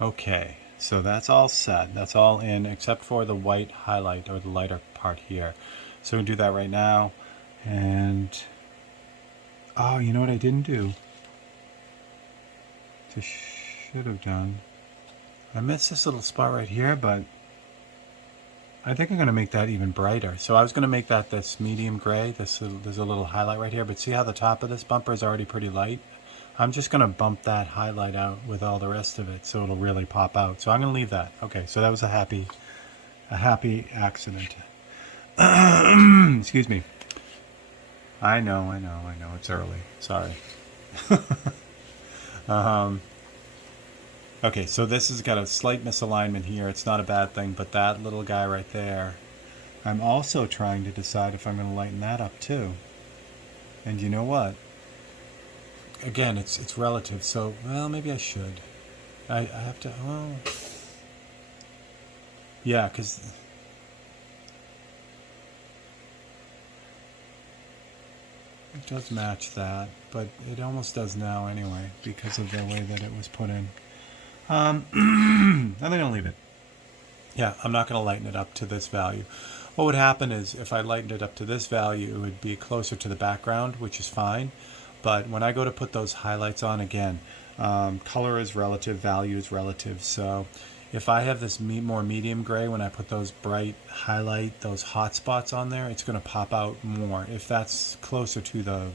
Okay, so that's all set. That's all in except for the white highlight or the lighter part here. So we can do that right now. And oh, you know what I didn't do? Just should have done. I missed this little spot right here, but I think I'm going to make that even brighter. So I was going to make that this medium gray. There's a little highlight right here, but see how the top of this bumper is already pretty light? I'm just going to bump that highlight out with all the rest of it so it'll really pop out. So I'm going to leave that. Okay, so that was a happy accident. Excuse me. I know. It's early. Sorry. Okay, so this has got a slight misalignment here. It's not a bad thing, but that little guy right there, I'm also trying to decide if I'm going to lighten that up too. And you know what? Again, it's relative. So, well, maybe I should. I have to. Well, yeah, because it does match that, but it almost does now anyway because of the way that it was put in. I think I'll leave it. Yeah, I'm not going to lighten it up to this value. What would happen is if I lightened it up to this value, it would be closer to the background, which is fine. But when I go to put those highlights on, again, color is relative, value is relative. So if I have this more medium gray, when I put those bright highlight, those hot spots on there, it's going to pop out more. If that's closer to the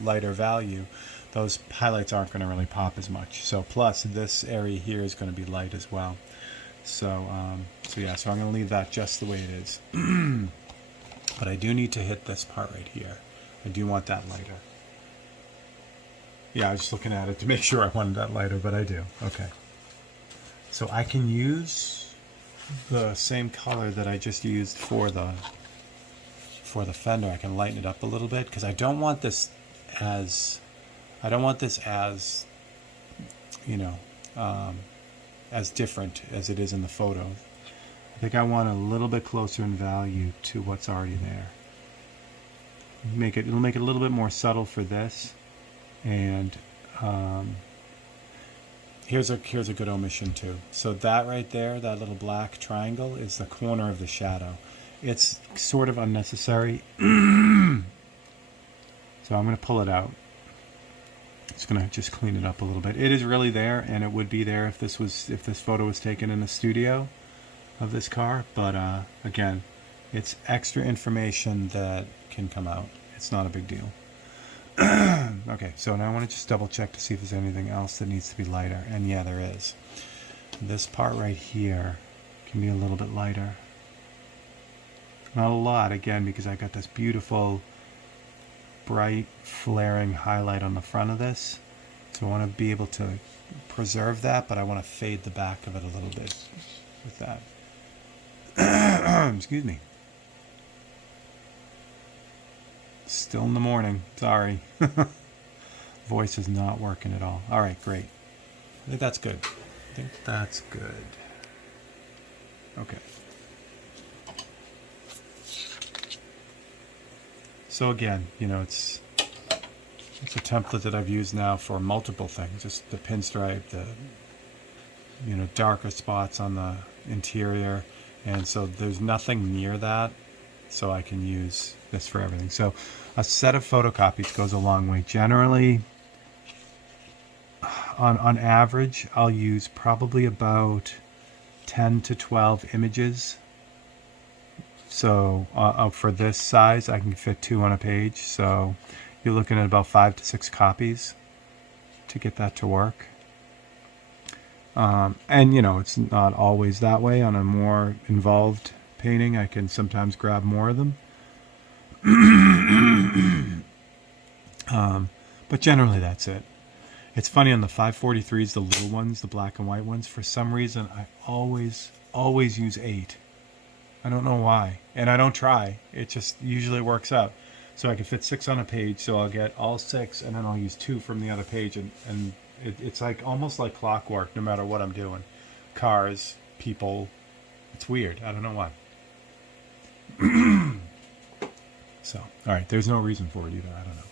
lighter value, those highlights aren't going to really pop as much. So plus this area here is going to be light as well. So, so I'm going to leave that just the way it is. But I do need to hit this part right here. I do want that lighter. Yeah, I was just looking at it to make sure I wanted that lighter, but I do. Okay. So I can use the same color that I just used for the fender. I can lighten it up a little bit because I don't want this as you know, as different as it is in the photo. I think I want a little bit closer in value to what's already there. It'll make it a little bit more subtle for this. And here's a good omission too. So that right there, that little black triangle, is the corner of the shadow. It's sort of unnecessary. So I'm going to pull it out. It's going to just clean it up a little bit. It is really there, and it would be there if this photo was taken in the studio of this car. But again, it's extra information that can come out. It's not a big deal. Okay, so now I want to just double check to see if there's anything else that needs to be lighter. And yeah, there is. This part right here can be a little bit lighter. Not a lot, again, because I got this beautiful bright flaring highlight on the front of this. So I want to be able to preserve that, but I want to fade the back of it a little bit with that. Excuse me. Still in the morning. Sorry. Voice is not working at all. All right, great. I think that's good. Okay. So again, it's a template that I've used now for multiple things. Just the pinstripe, the darker spots on the interior, and so there's nothing near that. So I can use this for everything. So a set of photocopies goes a long way. Generally, on average, I'll use probably about 10 to 12 images. So for this size, I can fit 2 on a page. So you're looking at about 5 to 6 copies to get that to work. And it's not always that way. On a more involved painting, I can sometimes grab more of them. But generally that's it. It's funny, on the 543s, the little ones, the black and white ones, for some reason I always use 8. I don't know why, and I don't try. It just usually works out. So I can fit 6 on a page, so I'll get all 6, and then I'll use 2 from the other page, and it's like almost like clockwork no matter what I'm doing. Cars, people, it's weird. I don't know why. So, all right, there's no reason for it either. I don't know.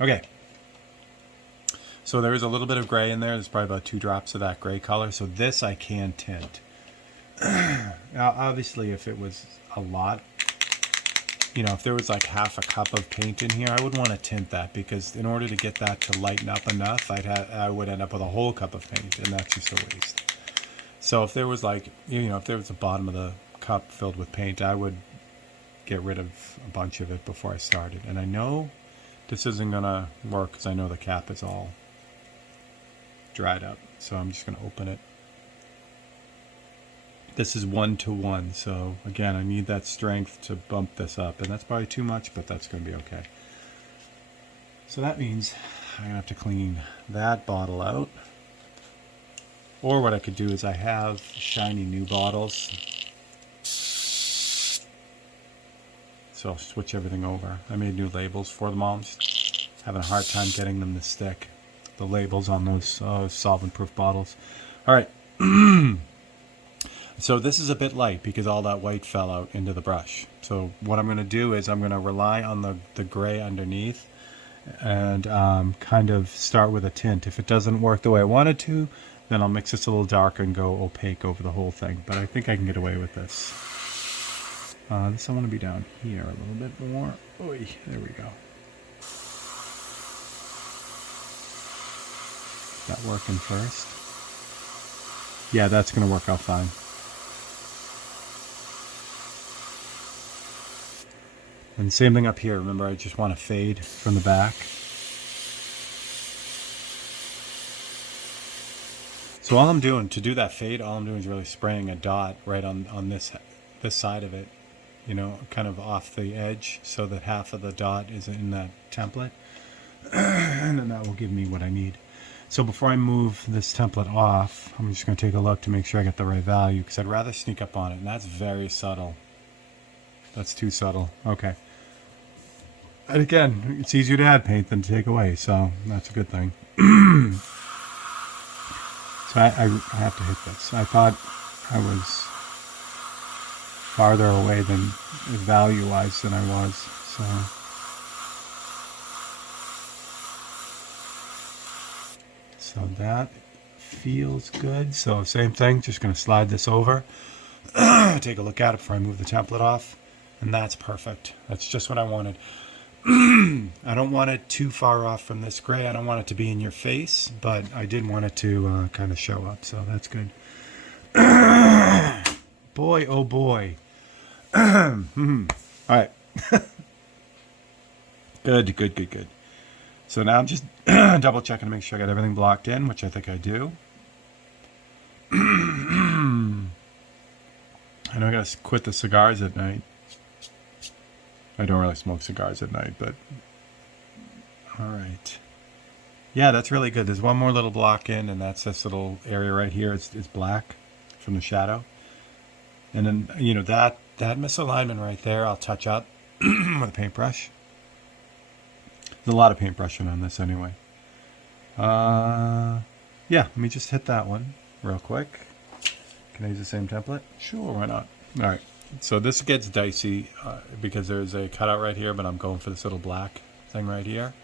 Okay. So there is a little bit of gray in there. There's probably about 2 drops of that gray color. So this I can tint. Now, obviously, if it was a lot, you know, if there was like half a cup of paint in here, I would want to tint that, because in order to get that to lighten up enough, I would end up with a whole cup of paint, and that's just a waste. So if there was like, you know, if there was the bottom of the cup filled with paint, I would get rid of a bunch of it before I started. And I know this isn't gonna work because I know the cap is all dried up. So I'm just gonna open it. This is 1-to-1, so again, I need that strength to bump this up, and that's probably too much, but that's going to be okay. So that means I'm going to have to clean that bottle out. Or what I could do is I have shiny new bottles, so I'll switch everything over. I made new labels for them all. I'm just having a hard time getting them to stick, the labels on those solvent-proof bottles. All right. So this is a bit light because all that white fell out into the brush. So what I'm going to do is I'm going to rely on the gray underneath and kind of start with a tint. If it doesn't work the way I wanted to, then I'll mix this a little darker and go opaque over the whole thing. But I think I can get away with this. This I want to be down here a little bit more. Oy, there we go. That working first. Yeah, that's going to work out fine. And same thing up here. Remember, I just want to fade from the back. So all I'm doing to do that fade, all I'm doing is really spraying a dot right on this side of it, you know, kind of off the edge, so that half of the dot is in that template. And then that will give me what I need. So before I move this template off, I'm just going to take a look to make sure I get the right value, because I'd rather sneak up on it, and that's very subtle. That's too subtle. Okay. And again, it's easier to add paint than to take away, so that's a good thing. So I have to hit this. I thought I was farther away than value-wise than I was, so that feels good. So same thing, just going to slide this over, take a look at it before I move the template off, and that's perfect. That's just what I wanted. I don't want it too far off from this gray. I don't want it to be in your face, but I did want it to kind of show up, so that's good. Boy, oh boy. All right. Good. So now I'm just double checking to make sure I got everything blocked in, which I think I do. I know I gotta quit the cigars at night. I don't really smoke cigars at night, but all right. Yeah, that's really good. There's one more little block in, and that's this little area right here. It's black from the shadow. And then, you know, that misalignment right there, I'll touch up with a paintbrush. There's a lot of paintbrushing on this anyway. Yeah, let me just hit that one real quick. Can I use the same template? Sure, why not? All right. So this gets dicey because there's a cutout right here, but I'm going for this little black thing right here.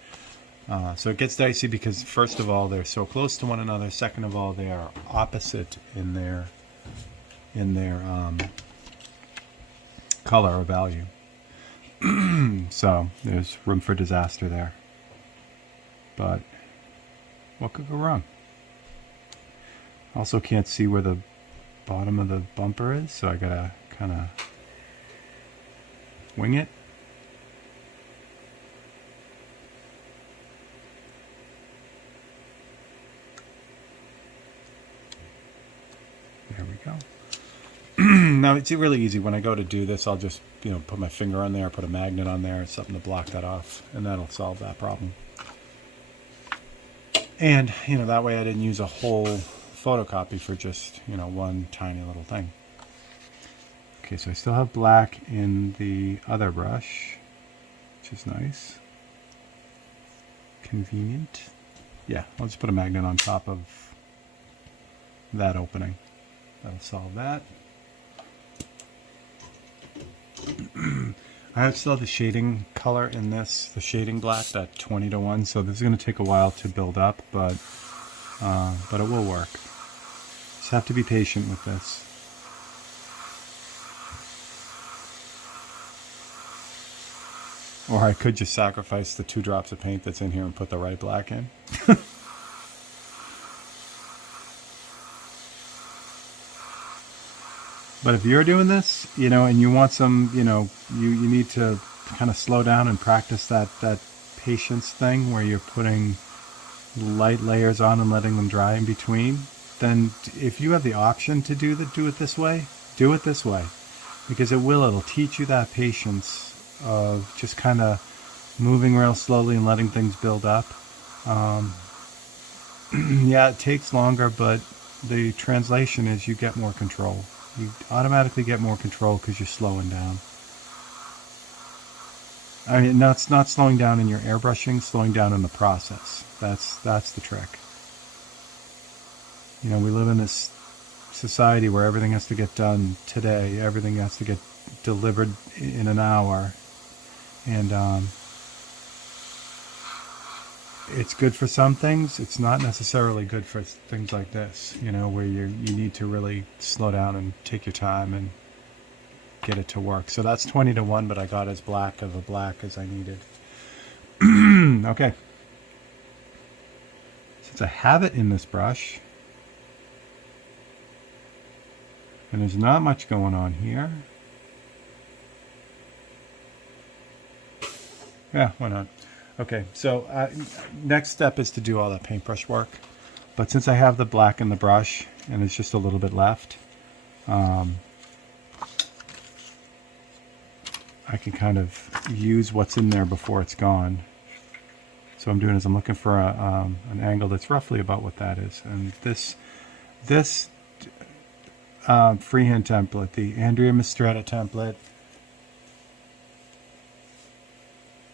So it gets dicey because, first of all, they're so close to one another. Second of all, they are opposite in their color or value. So there's room for disaster there. But what could go wrong? Also can't see where the bottom of the bumper is, so I gotta kind of wing it. There we go. Now it's really easy. When I go to do this, I'll just, you know, put my finger on there, put a magnet on there, something to block that off, and that'll solve that problem. And, you know, that way I didn't use a whole photocopy for just, you know, one tiny little thing. Okay, so I still have black in the other brush, which is nice. Convenient. Yeah, I'll just put a magnet on top of that opening. That'll solve that. I have still the shading color in this, the shading black, that 20:1, so this is going to take a while to build up, but it will work. Just have to be patient with this. Or I could just sacrifice the 2 drops of paint that's in here and put the right black in. But if you're doing this, and you want some, you need to kind of slow down and practice that patience thing where you're putting light layers on and letting them dry in between, then if you have the option to do it this way, do it this way. Because it'll teach you that patience of just kind of moving real slowly and letting things build up. Yeah, it takes longer, but the translation is you get more control. You automatically get more control because you're slowing down. I mean, it's not slowing down in your airbrushing, slowing down in the process. That's the trick. We live in this society where everything has to get done today. Everything has to get delivered in an hour. And it's good for some things. It's not necessarily good for things like this, where you need to really slow down and take your time and get it to work. So that's 20:1, but I got as black of a black as I needed. Okay. Since I have it in this brush, and there's not much going on here. Yeah, why not? Okay, so next step is to do all that paintbrush work. But since I have the black in the brush and it's just a little bit left, I can kind of use what's in there before it's gone. So what I'm doing is I'm looking for an angle that's roughly about what that is. And this freehand template, the Andrea Mistretta template,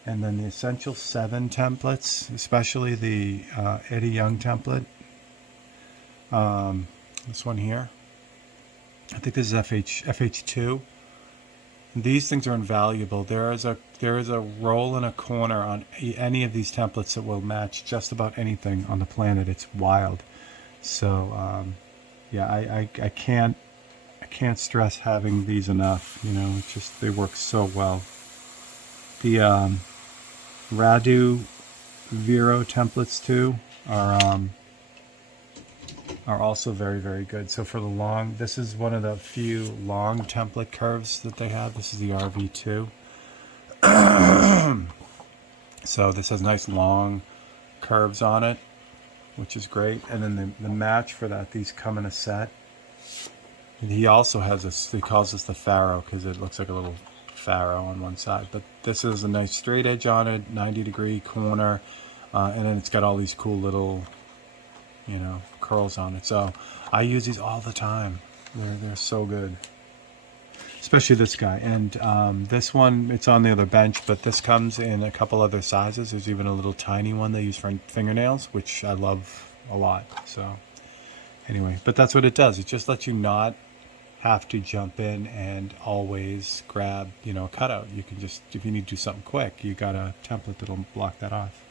and then the Essential 7 templates, especially the Eddie Young template. This one here. I think this is FH2. These things are invaluable. There is a roll in a corner on any of these templates that will match just about anything on the planet. It's wild. So yeah, I can't stress having these enough. It's just they work so well. The Radu Vero templates too are also very, very good. So for the long, this is one of the few long template curves that they have. This is the RV2. So this has nice long curves on it, which is great. And then the match for that, these come in a set. And he also has this, he calls this the Pharaoh because it looks like a little Pharaoh on one side. But this is a nice straight edge on it, 90-degree corner. And then it's got all these cool little, curls on it. So I use these all the time. They're so good. Especially this guy. And this one, it's on the other bench, but this comes in a couple other sizes. There's even a little tiny one they use for fingernails, which I love a lot. So anyway, but that's what it does. It just lets you not have to jump in and always grab, a cutout. You can just, if you need to do something quick, you got a template that'll block that off.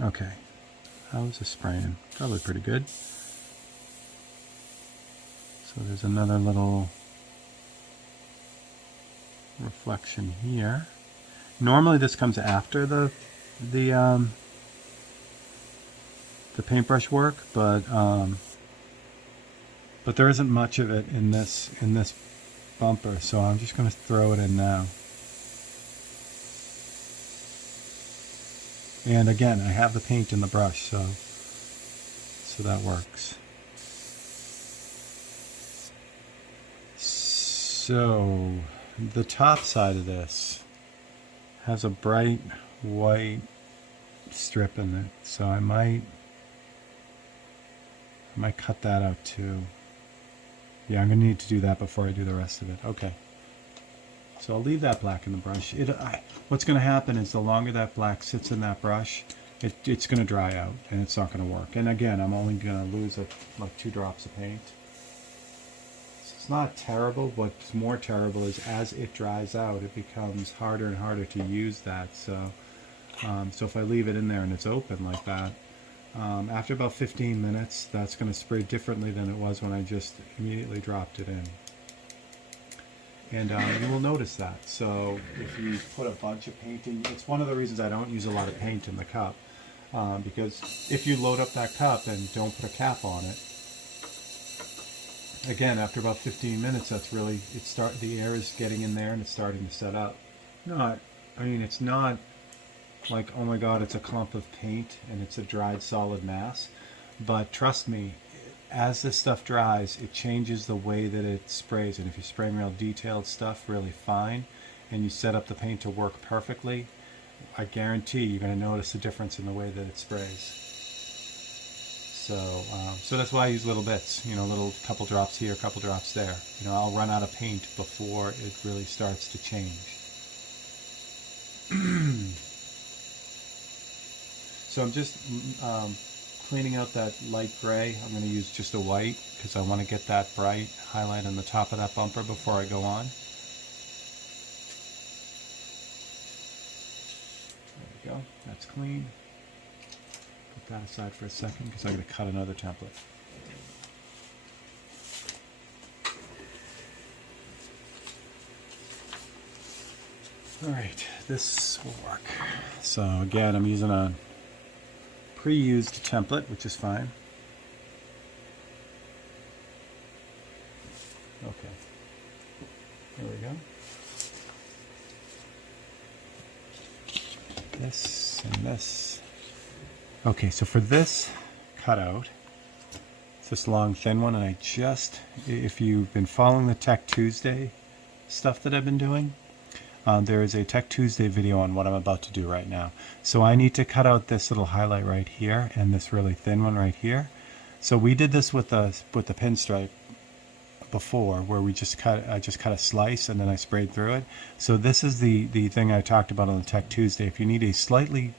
Okay, how's this spraying? Probably pretty good. So there's another little reflection here. Normally this comes after the paintbrush work, but there isn't much of it in this bumper, so I'm just going to throw it in now. And again, I have the paint in the brush, so that works. So the top side of this has a bright white strip in it, so I might cut that out too. Yeah, I'm going to need to do that before I do the rest of it. Okay. So I'll leave that black in the brush. What's going to happen is the longer that black sits in that brush, it's going to dry out and it's not going to work. And again, I'm only going to lose like 2 drops of paint. This is it's not terrible. What's more terrible is as it dries out, it becomes harder and harder to use that. So, so if I leave it in there and it's open like that, after about 15 minutes, that's going to spray differently than it was when I just immediately dropped it in. And you will notice that. So if you put a bunch of paint in, it's one of the reasons I don't use a lot of paint in the cup. Because if you load up that cup and don't put a cap on it, again, after about 15 minutes, that's really, the air is getting in there and it's starting to set up. It's not like, oh my God, it's a clump of paint and it's a dried solid mass. But trust me, as this stuff dries, it changes the way that it sprays. And if you're spraying real detailed stuff really fine and you set up the paint to work perfectly, I guarantee you're going to notice a difference in the way that it sprays. So that's why I use little bits, little couple drops here, couple drops there. I'll run out of paint before it really starts to change. So I'm just cleaning out that light gray. I'm going to use just a white because I want to get that bright highlight on the top of that bumper before I go on. There we go. That's clean. Put that aside for a second because I'm going to cut another template. Alright, this will work. So again, I'm using a pre-used template, which is fine. Okay, there we go. This and this. Okay, so for this cutout, it's this long thin one, and if you've been following the Tech Tuesday stuff that I've been doing, there is a Tech Tuesday video on what I'm about to do right now. So I need to cut out this little highlight right here and this really thin one right here. So we did this with the pinstripe before, where I just cut a slice and then I sprayed through it. So this is the thing I talked about on the Tech Tuesday. If you need a slightly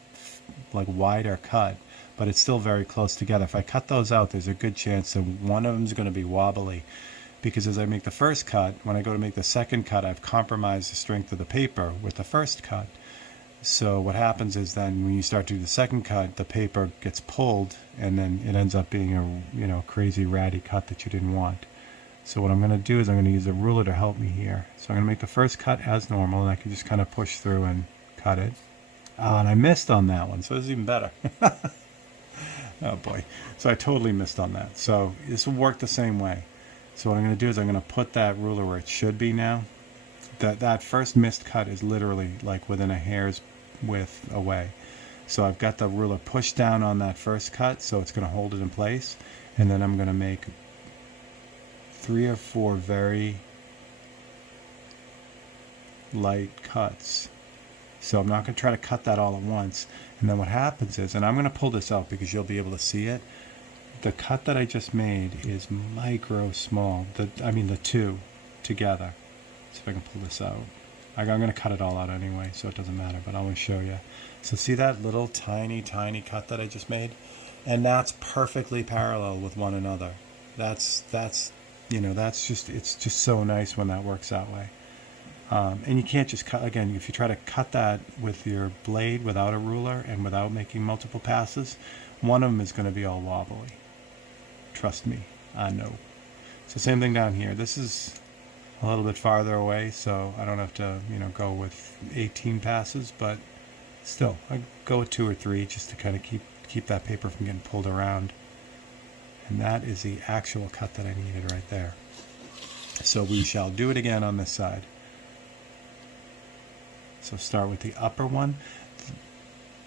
wider cut, but it's still very close together, if I cut those out, there's a good chance that one of them is going to be wobbly. Because as I make the first cut, when I go to make the second cut, I've compromised the strength of the paper with the first cut. So what happens is then when you start to do the second cut, the paper gets pulled and then it ends up being a crazy ratty cut that you didn't want. So what I'm going to do is I'm going to use a ruler to help me here. So I'm going to make the first cut as normal, and I can just kind of push through and cut it. And I missed on that one, so this is even better. Oh boy. So I totally missed on that. So this will work the same way. So what I'm going to do is I'm going to put that ruler where it should be now. That first missed cut is literally like within a hair's width away. So I've got the ruler pushed down on that first cut, so it's going to hold it in place. And then I'm going to make 3 or 4 very light cuts. So I'm not going to try to cut that all at once. And then what happens is, and I'm going to pull this out because you'll be able to see it, the cut that I just made is micro small. The two together. See if I can pull this out. I'm going to cut it all out anyway, so it doesn't matter, but I want to show you. So see that little tiny cut that I just made? And that's perfectly parallel with one another. It's just so nice when that works that way. And you can't just cut, again, if you try to cut that with your blade without a ruler and without making multiple passes, one of them is going to be all wobbly. Trust me, I know. So same thing down here. This is a little bit farther away, so I don't have to, go with 18 passes, but still, I go with 2 or 3 just to kind of keep that paper from getting pulled around. And that is the actual cut that I needed right there. So we shall do it again on this side. So start with the upper one.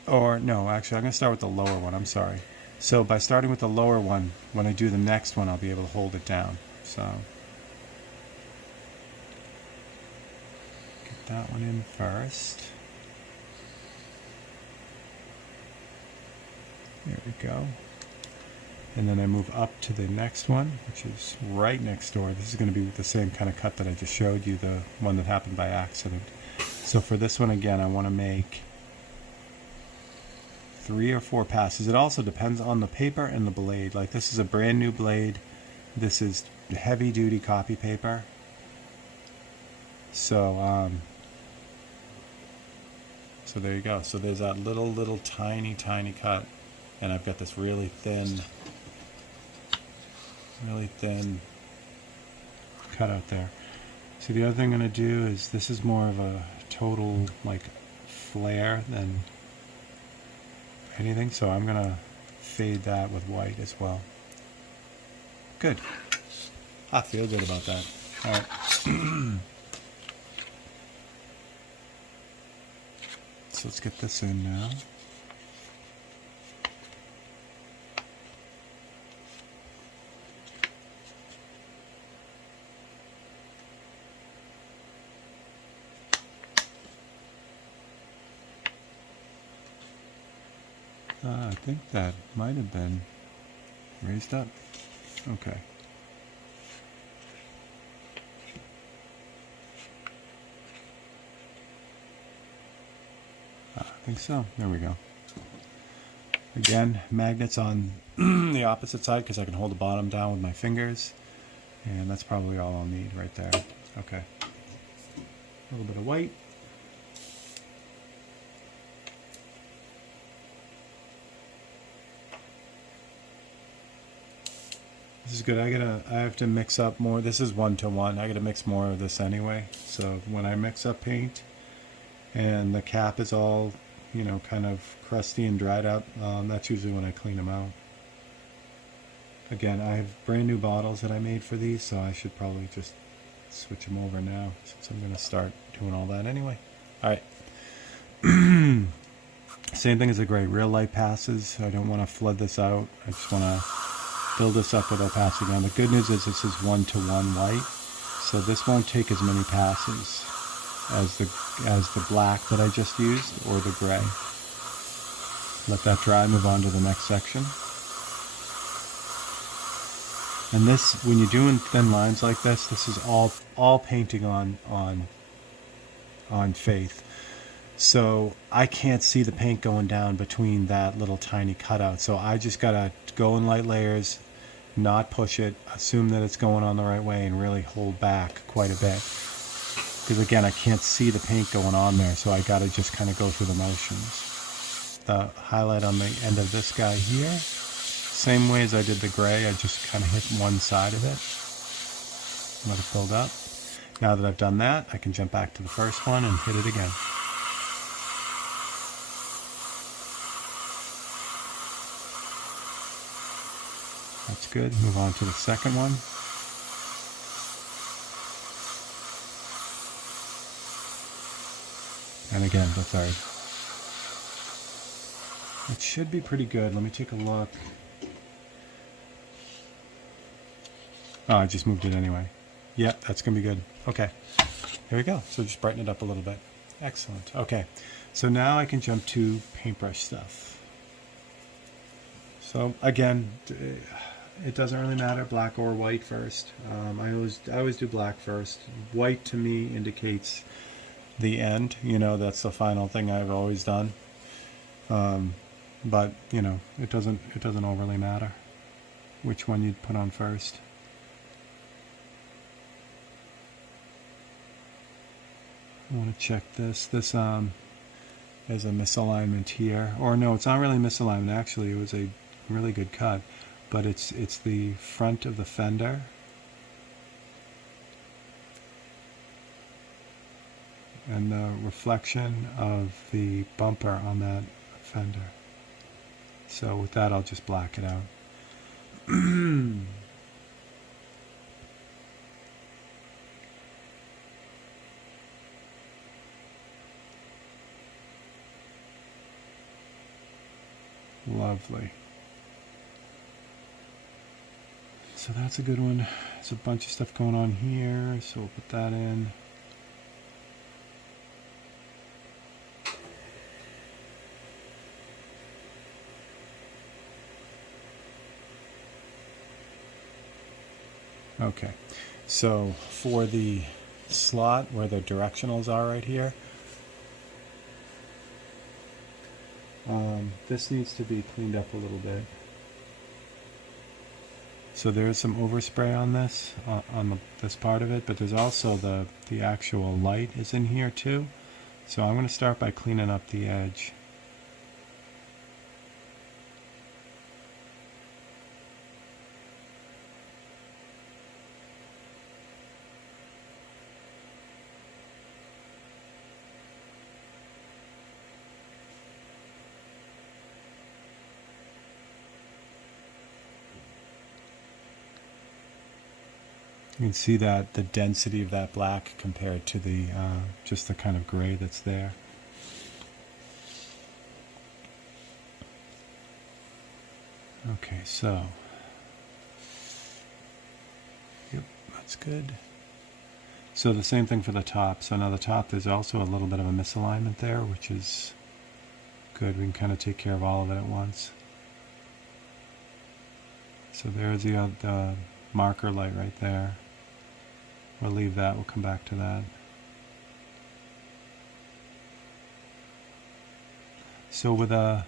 Or no, actually I'm going to start with the lower one, I'm sorry. So by starting with the lower one, when I do the next one, I'll be able to hold it down. So get that one in first. There we go. And then I move up to the next one, which is right next door. This is going to be the same kind of cut that I just showed you, the one that happened by accident. So for this one again, I want to make 3 or 4 passes. It also depends on the paper and the blade. Like this is a brand new blade. This is, heavy duty copy paper. So so there you go. So there's that little tiny cut, and I've got this really thin cut out there. So the other thing I'm going to do is, this is more of a total like flare than anything, so I'm going to fade that with white as well. Good. I feel good about that. All right. So let's get this in now. I think that might have been raised up. Okay. I think so. There we go. Again, magnets on the opposite side because I can hold the bottom down with my fingers. And that's probably all I'll need right there. Okay. A little bit of white. This is good. I have to mix up more. This is 1-to-1. I gotta mix more of this anyway. So when I mix up paint and the cap is all, you know, kind of crusty and dried up, that's usually when I clean them out. Again, I have brand new bottles that I made for these, so I should probably just switch them over now, since I'm gonna start doing all that anyway. All right. Same thing as the gray. Real light passes. I don't want to flood this out. I just want to build this up without passing on. The good news is this is 1-to-1 white, so this won't take as many passes as the black that I just used, or the gray. Let that dry, move on to the next section. And this, when you're doing thin lines like this is all painting on faith. So I can't see the paint going down between that little tiny cutout. So I just gotta go in light layers, not push it, assume that it's going on the right way, and really hold back quite a bit. Because again, I can't see the paint going on there, so I gotta just kind of go through the motions. The highlight on the end of this guy here, same way as I did the gray, I just kind of hit one side of it, let it build up. Now that I've done that, I can jump back to the first one and hit it again. That's good. Move on to the second one. And again, that's alright. It should be pretty good. Let me take a look. Oh, I just moved it anyway. Yeah, that's going to be good. Okay. Here we go. So just brighten it up a little bit. Excellent. Okay. So now I can jump to paintbrush stuff. So again, it doesn't really matter, black or white first. I always do black first. White to me indicates the end. You know, that's the final thing I've always done. But you know, it doesn't overly matter which one you'd put on first. I want to check this. This is a misalignment here, or no, it's not really misalignment. Actually, it was a really good cut, but it's the front of the fender. And the reflection of the bumper on that fender. So with that, I'll just black it out. Lovely. So that's a good one. There's a bunch of stuff going on here, so we'll put that in. Okay, so for the slot where the directionals are right here, this needs to be cleaned up a little bit. So there's some overspray on this, this part of it, but there's also the actual light is in here too. So I'm going to start by cleaning up the edge. You can see that the density of that black compared to the just the kind of gray that's there. Okay, so yep, that's good. So the same thing for the top. So now the top, there's also a little bit of a misalignment there, which is good. We can kind of take care of all of it at once. So there's the marker light right there. We'll leave that, we'll come back to that. So with a,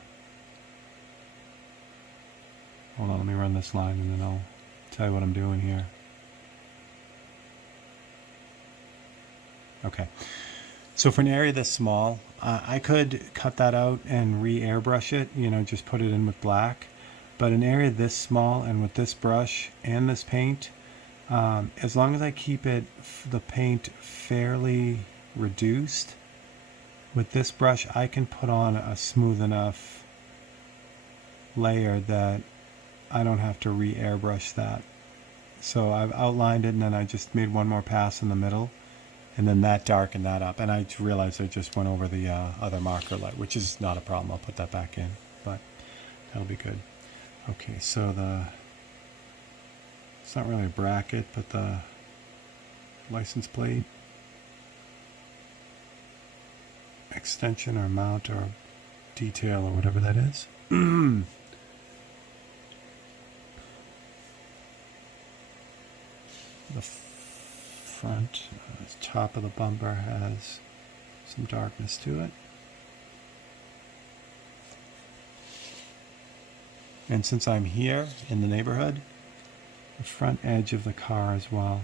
hold on, let me run this line and then I'll tell you what I'm doing here. Okay, so for an area this small, I could cut that out and re-airbrush it, you know, just put it in with black. But an area this small and with this brush and this paint, as long as I keep it, the paint fairly reduced, with this brush I can put on a smooth enough layer that I don't have to re-airbrush that. So I've outlined it and then I just made one more pass in the middle, and then that darkened that up. And I realized I just went over the other marker light, which is not a problem. I'll put that back in, but that'll be good. Okay, so it's not really a bracket, but the license plate extension or mount or detail or whatever that is. The front, top of the bumper has some darkness to it. And since I'm here in the neighborhood, the front edge of the car as well.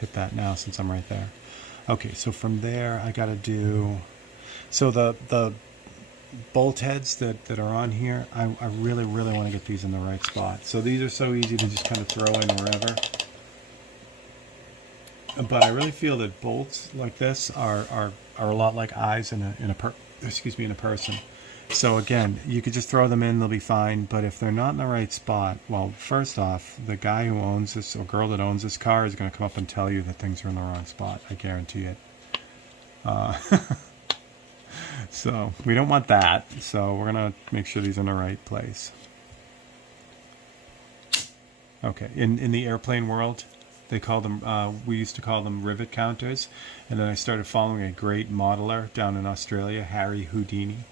Hit that now since I'm right there. Okay, so from there I gotta do, so the bolt heads that are on here, I really want to get these in the right spot. So these are so easy to just kind of throw in wherever. But I really feel that bolts like this are a lot like eyes in a person. So again, you could just throw them in, they'll be fine. But if they're not in the right spot, well, first off, the guy who owns this, or girl that owns this car, is going to come up and tell you that things are in the wrong spot. I guarantee it. So we don't want that. So we're going to make sure these are in the right place. Okay, in the airplane world, they call them, we used to call them rivet counters. And then I started following a great modeler down in Australia, Harry Houdini.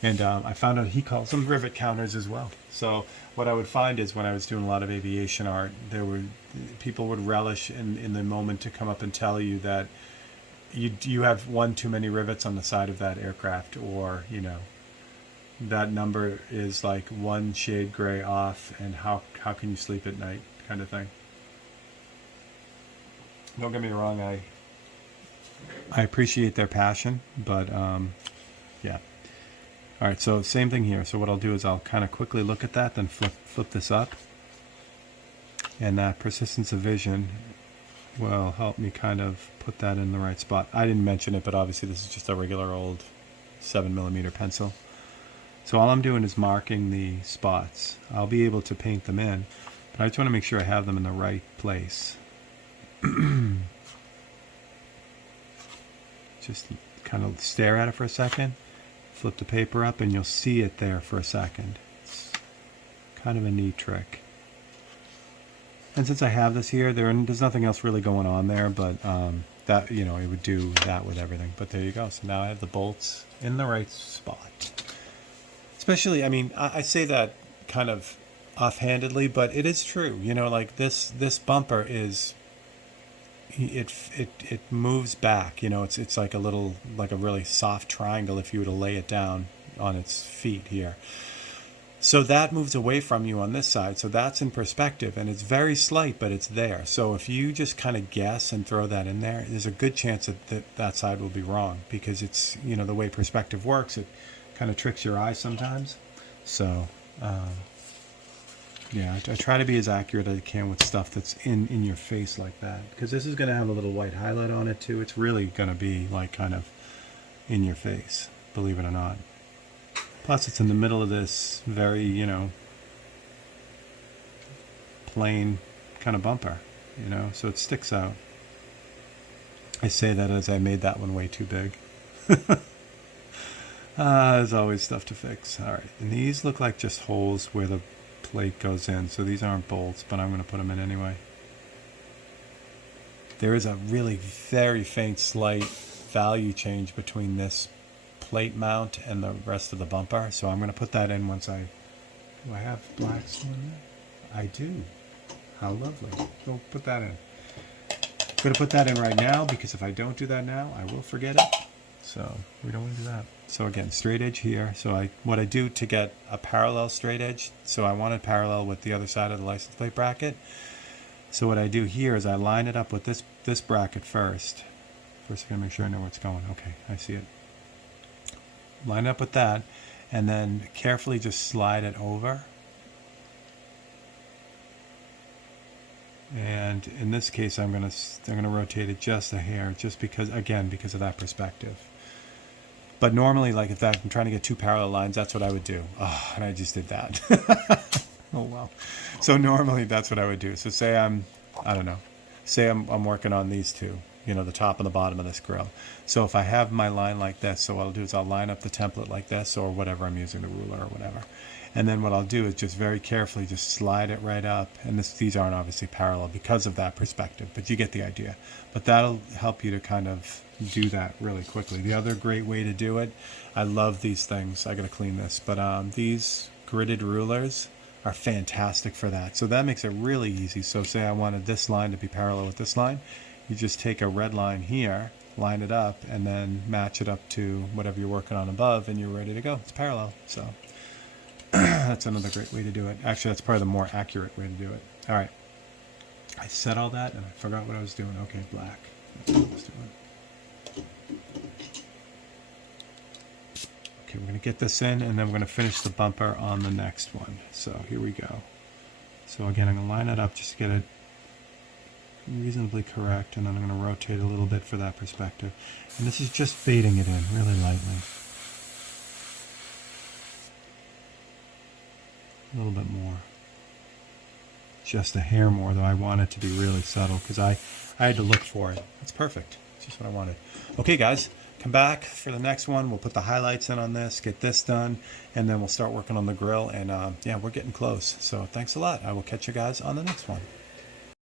And I found out he calls them rivet counters as well. So what I would find is when I was doing a lot of aviation art, people would relish in the moment to come up and tell you that you have one too many rivets on the side of that aircraft, or, you know, that number is like one shade gray off, and how can you sleep at night, kind of thing. Don't get me wrong, I appreciate their passion, but yeah. All right, so same thing here. So what I'll do is I'll kind of quickly look at that, then flip this up, and that persistence of vision will help me kind of put that in the right spot. I didn't mention it, but obviously this is just a regular old 7mm pencil. So all I'm doing is marking the spots. I'll be able to paint them in, but I just want to make sure I have them in the right place. Just kind of stare at it for a second, flip the paper up, and you'll see it there for a second. It's kind of a neat trick. And since I have this here, there's nothing else really going on there, but that, you know, it would do that with everything. But there you go. So now I have the bolts in the right spot. Especially, I mean, I say that kind of offhandedly, but it is true. You know, like this bumper is, it moves back. You know, it's like a a really soft triangle if you were to lay it down on its feet here. So that moves away from you on this side. So that's in perspective, and it's very slight, but it's there. So if you just kind of guess and throw that in there, there's a good chance that side will be wrong, because it's, the way perspective works, it kind of tricks your eye sometimes. So yeah, I try to be as accurate as I can with stuff that's in your face like that, because this is going to have a little white highlight on it too. It's really going to be like kind of in your face, believe it or not. Plus, it's in the middle of this very, plain kind of bumper, so it sticks out. I say that as I made that one way too big. There's always stuff to fix. All right, and these look like just holes where the plate goes in, so these aren't bolts, but I'm going to put them in anyway. There is a really very faint, slight value change between this plate mount and the rest of the bumper, so I'm going to put that in once do I have black still in there? I do. How lovely. So put that in. I'm going to put that in right now, because if I don't do that now, I will forget it. So we don't want to do that. So again, straight edge here. So what I do to get a parallel straight edge, so I want it parallel with the other side of the license plate bracket. So what I do here is I line it up with this bracket first. First I'm going to make sure I know where it's going. Okay, I see it. Line it up with that, and then carefully just slide it over. And in this case, I'm gonna rotate it just a hair, just because of that perspective. But normally, like if I'm trying to get two parallel lines, that's what I would do. Oh, and I just did that. Oh well. So normally that's what I would do. So say I'm working on these two, the top and the bottom of this grill. So if I have my line like this, so what I'll do is I'll line up the template like this, or whatever I'm using, the ruler or whatever. And then what I'll do is just very carefully just slide it right up. And these aren't obviously parallel because of that perspective, but you get the idea. But that'll help you to kind of do that really quickly. The other great way to do it, I love these things. I gotta clean this, but these gridded rulers are fantastic for that. So that makes it really easy. So say I wanted this line to be parallel with this line, you just take a red line here, line it up, and then match it up to whatever you're working on above, and you're ready to go. It's parallel. So that's another great way to do it. Actually, that's probably the more accurate way to do it. All right. I said all that, and I forgot what I was doing. Okay, black. That's what I was doing. Okay, we're going to get this in, and then we're going to finish the bumper on the next one. So here we go. So again, I'm going to line it up just to get it reasonably correct, and then I'm going to rotate a little bit for that perspective. And this is just fading it in really lightly. A little bit more. Just a hair more, though I want it to be really subtle, because I had to look for it. It's perfect. It's just what I wanted. Okay, guys. Come back for the next one. We'll put the highlights in on this, get this done, and then we'll start working on the grill. And yeah, we're getting close. So thanks a lot. I will catch you guys on the next one.